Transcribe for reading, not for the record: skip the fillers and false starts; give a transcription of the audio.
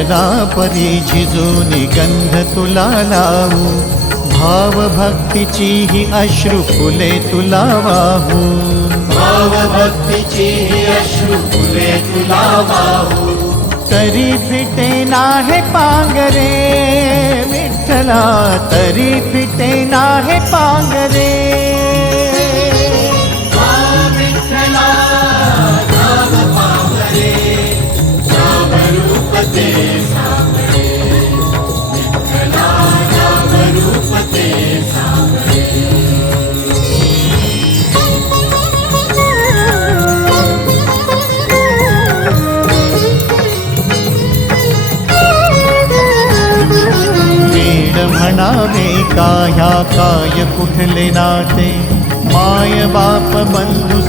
नयना परी झिजूनी गंध तुला लावू, भाव भक्तीची ही अश्रु फुले तुला वाहू, भाव भक्तीची ही अश्रु फुले तुला वाहू. तरी फिटे नाहे पांगरे विठ्ठला, तरी फिटे नाहे पांगरे. म्हणावे काह्या काय कुठले नाते, माय बाप बंधू